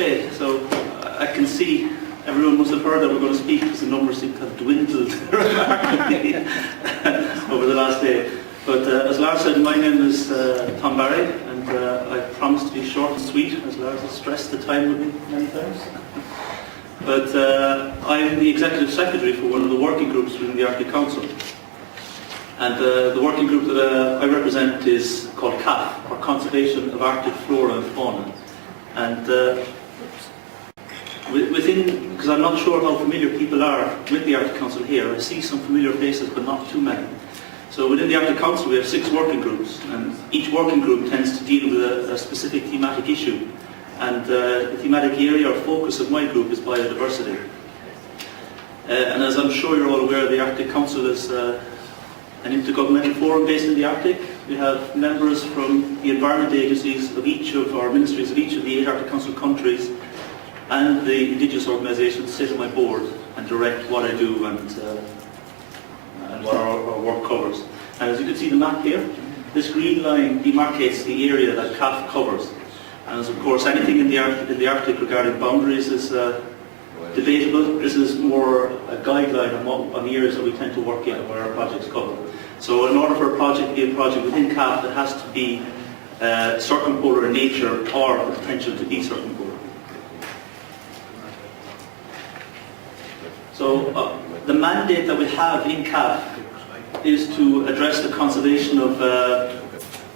Okay, so I can see everyone must have heard that we're going to speak because the numbers seem to have dwindled remarkably over the last day. But as Lars said, my name is Tom Barry, and I promise to be short and sweet, as Lars has stressed the time with me many times. But I'm the Executive Secretary for one of the working groups within the Arctic Council. And the working group that I represent is called CAFF, or Conservation of Arctic Flora and Fauna. And within, because I'm not sure how familiar people are with the Arctic Council here, I see some familiar faces but not too many. So within the Arctic Council we have 6 working groups, and each working group tends to deal with a specific thematic issue. And the thematic area or focus of my group is biodiversity. And as I'm sure you're all aware, the Arctic Council is an intergovernmental forum based in the Arctic. We have members from the environment agencies of each of our ministries of each of the 8 Arctic Council countries, and the indigenous organisations sit on my board and direct what I do and what our work covers. And as you can see the map here, this green line demarcates the area that CAFF covers. And as of course anything in the Arctic regarding boundaries is debatable. This is more a guideline on the areas that we tend to work in and where our projects cover. So in order for a project to be a project within CAFF, it has to be circumpolar in nature or the potential to be circumpolar. So the mandate that we have in CAFF is to address the conservation of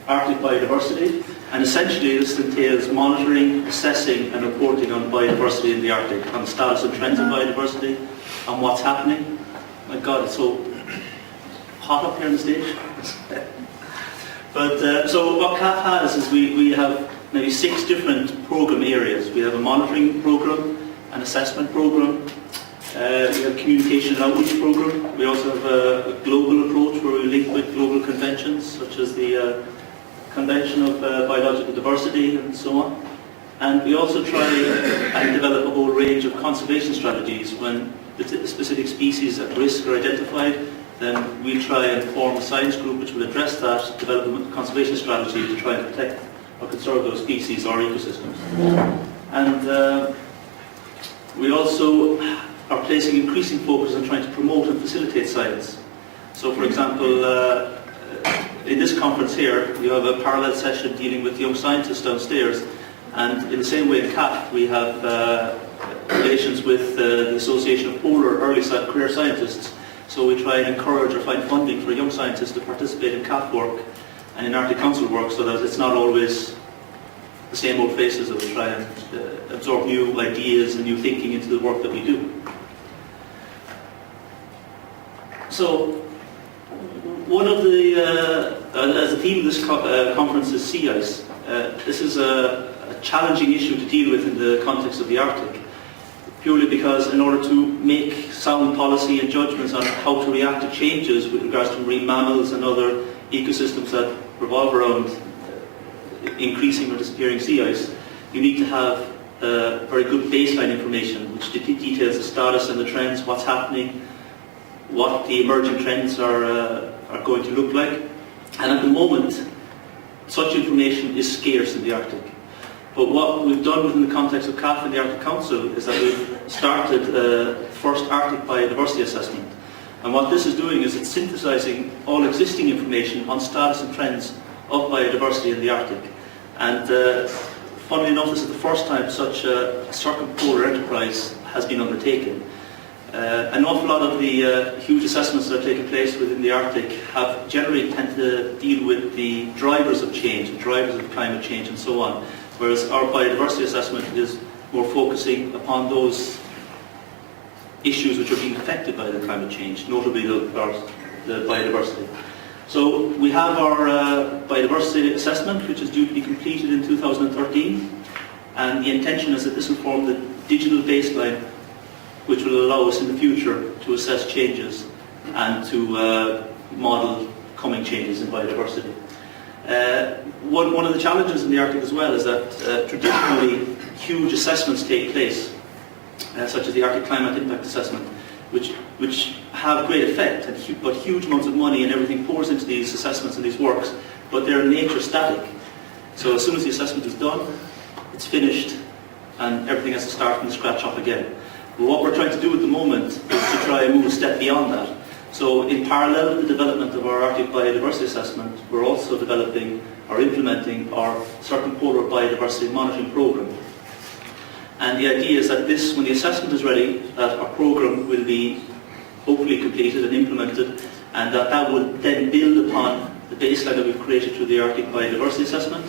Arctic biodiversity, and essentially this entails monitoring, assessing and reporting on biodiversity in the Arctic, on the status and trends of biodiversity, on what's happening. My God, it's so hot up here on the stage. But so what CAFF has is we have maybe 6 different program areas. We have a monitoring program, an assessment program, we have a communication and outreach program. We also have a global approach where we link with global conventions such as the Convention of Biological Diversity and so on. And we also try and develop a whole range of conservation strategies. When specific species at risk are identified, then we try and form a science group which will address that, develop a conservation strategy to try and protect or conserve those species or ecosystems. And we also are placing increasing focus on trying to promote and facilitate science. So for example, in this conference here, you have a parallel session dealing with young scientists downstairs, and in the same way in CAFF we have relations with the Association of Polar Early Career Scientists. So we try and encourage or find funding for young scientists to participate in CAFF work and in Arctic Council work, so that it's not always the same old faces that we try and absorb new ideas and new thinking into the work that we do. So, one of the, as the theme of this conference is sea ice. This is a challenging issue to deal with in the context of the Arctic, purely because in order to make sound policy and judgments on how to react to changes with regards to marine mammals and other ecosystems that revolve around increasing or disappearing sea ice, you need to have very good baseline information which details the status and the trends, what's happening, what the emerging trends are going to look like. And at the moment, such information is scarce in the Arctic. But what we've done within the context of CAFF and the Arctic Council is that we've started the first Arctic biodiversity assessment. And what this is doing is it's synthesizing all existing information on status and trends of biodiversity in the Arctic. And funnily enough, this is the first time such a circumpolar enterprise has been undertaken. An awful lot of the huge assessments that are taking place within the Arctic have generally tend to deal with the drivers of change, the drivers of climate change and so on, whereas our biodiversity assessment is more focusing upon those issues which are being affected by the climate change, notably the biodiversity. So we have our biodiversity assessment, which is due to be completed in 2013, and the intention is that this will form the digital baseline which will allow us in the future to assess changes and to model coming changes in biodiversity. One of the challenges in the Arctic as well is that traditionally huge assessments take place, such as the Arctic Climate Impact Assessment, which have great effect, but huge amounts of money and everything pours into these assessments and these works, but they're in nature static. So as soon as the assessment is done, it's finished, and everything has to start from scratch up again. But what we're trying to do at the moment is to try and move a step beyond that. So in parallel with the development of our Arctic biodiversity assessment, we're also developing or implementing our circumpolar biodiversity monitoring programme. And the idea is that this, when the assessment is ready, that our programme will be hopefully completed and implemented, and that would then build upon the baseline that we've created through the Arctic biodiversity assessment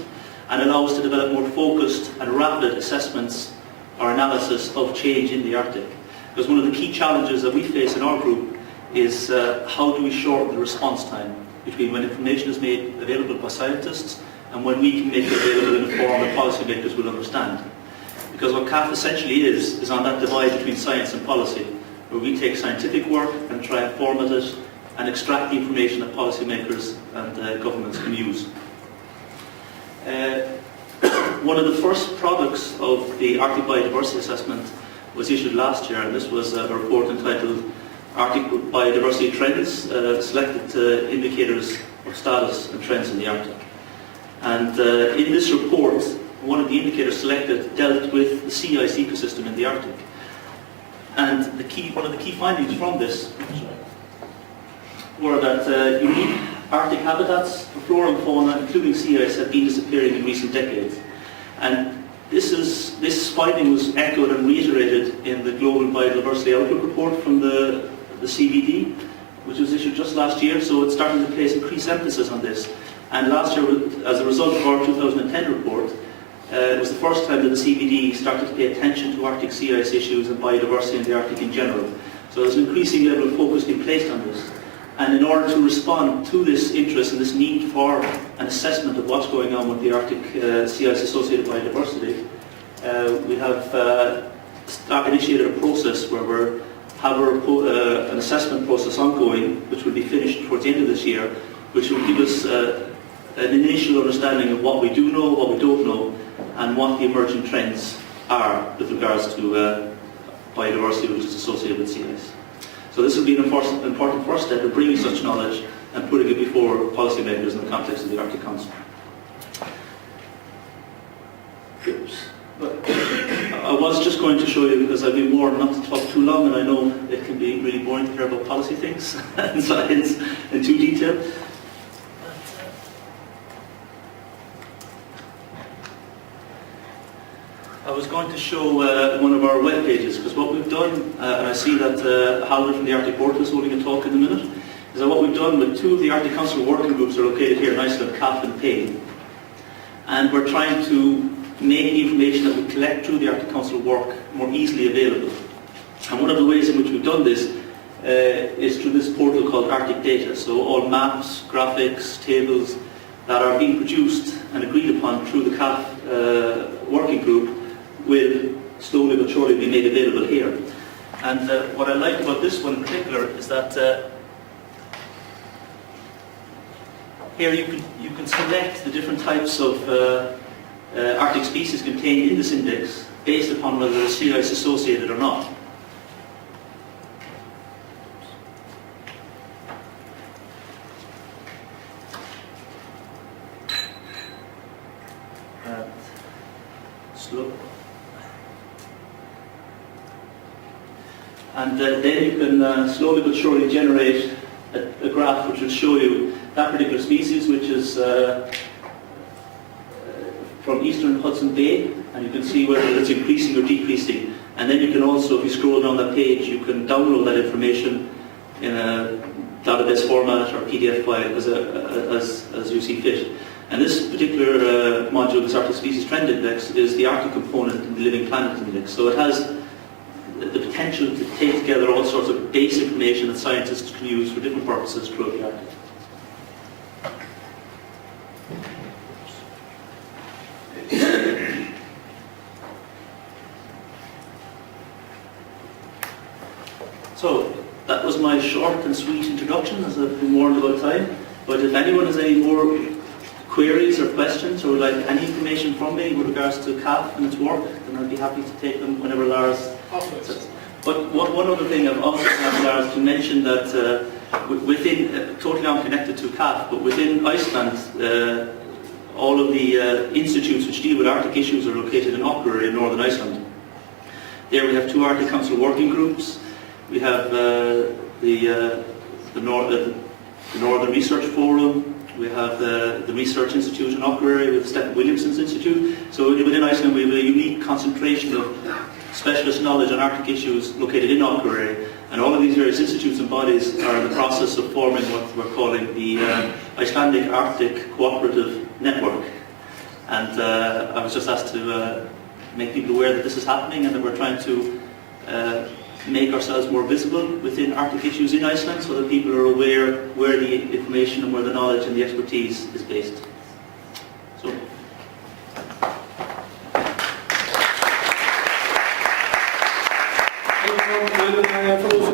and allow us to develop more focused and rapid assessments or analysis of change in the Arctic. Because one of the key challenges that we face in our group is how do we shorten the response time between when information is made available by scientists and when we can make it available in a form that policymakers will understand. Because what CAFF essentially is on that divide between science and policy, where we take scientific work and try and format it and extract the information that policymakers and governments can use. One of the first products of the Arctic Biodiversity Assessment was issued last year, and this was a report entitled Arctic Biodiversity Trends, Selected Indicators of Status and Trends in the Arctic. And in this report, one of the indicators selected dealt with the sea ice ecosystem in the Arctic. And one of the key findings from this were that unique Arctic habitats for flora and fauna, including sea ice, have been disappearing in recent decades. And this finding was echoed and reiterated in the Global Biodiversity Outlook report from the CBD, which was issued just last year, so it's starting to place increased emphasis on this. And last year, as a result of our 2010 report, it was the first time that the CBD started to pay attention to Arctic sea ice issues and biodiversity in the Arctic in general. So there's an increasing level of focus being placed on this. And in order to respond to this interest and this need for an assessment of what's going on with the Arctic sea ice associated biodiversity, we have initiated a process where we have an assessment process ongoing, which will be finished towards the end of this year, which will give us an initial understanding of what we do know, what we don't know, and what the emerging trends are with regards to biodiversity which is associated with sea ice. So this will be an important first step in bringing such knowledge and putting it before policymakers in the context of the Arctic Council. Oops. But I was just going to show you, because I've been warned not to talk too long, and I know it can be really boring to hear about policy things and science in too detail. I was going to show one of our web pages, because what we've done, and I see that Halvard from the Arctic Board is holding a talk in a minute, is that what we've done with two of the Arctic Council working groups are located here in Iceland, CAFF and PAIN. And we're trying to make the information that we collect through the Arctic Council work more easily available. And one of the ways in which we've done this is through this portal called Arctic Data. So all maps, graphics, tables that are being produced and agreed upon through the CAFF working group will slowly but surely be made available here. And what I like about this one in particular is that here you can select the different types of Arctic species contained in this index based upon whether the sea ice is associated or not. Slow. And then you can slowly but surely generate a graph which will show you that particular species, which is from eastern Hudson Bay, and you can see whether it's increasing or decreasing. And then you can also, if you scroll down that page, you can download that information in a database format or PDF file as you see fit. And this particular module, this Arctic Species Trend Index, is the Arctic component in the Living Planet Index. So it has the potential to take together all sorts of base information that scientists can use for different purposes throughout the Arctic. So that was my short and sweet introduction, as I've been warned about time. But if anyone has any more queries or questions, or would like any information from me with regards to CAFF and its work, then I'd be happy to take them whenever Lars says. But one other thing I've also asked Lars to mention, that within, totally unconnected to CAFF, but within Iceland, all of the institutes which deal with Arctic issues are located in Akureyri in Northern Iceland. There we have 2 Arctic Council working groups. We have the Northern Research Forum. We have the Research Institute in Akureyri. We have the Stephen Williamson's Institute. So within Iceland we have a unique concentration of specialist knowledge on Arctic issues located in Akureyri. And all of these various institutes and bodies are in the process of forming what we're calling the Icelandic Arctic Cooperative Network. And I was just asked to make people aware that this is happening and that we're trying to make ourselves more visible within Arctic issues in Iceland so that people are aware where the information and where the knowledge and the expertise is based. So. For those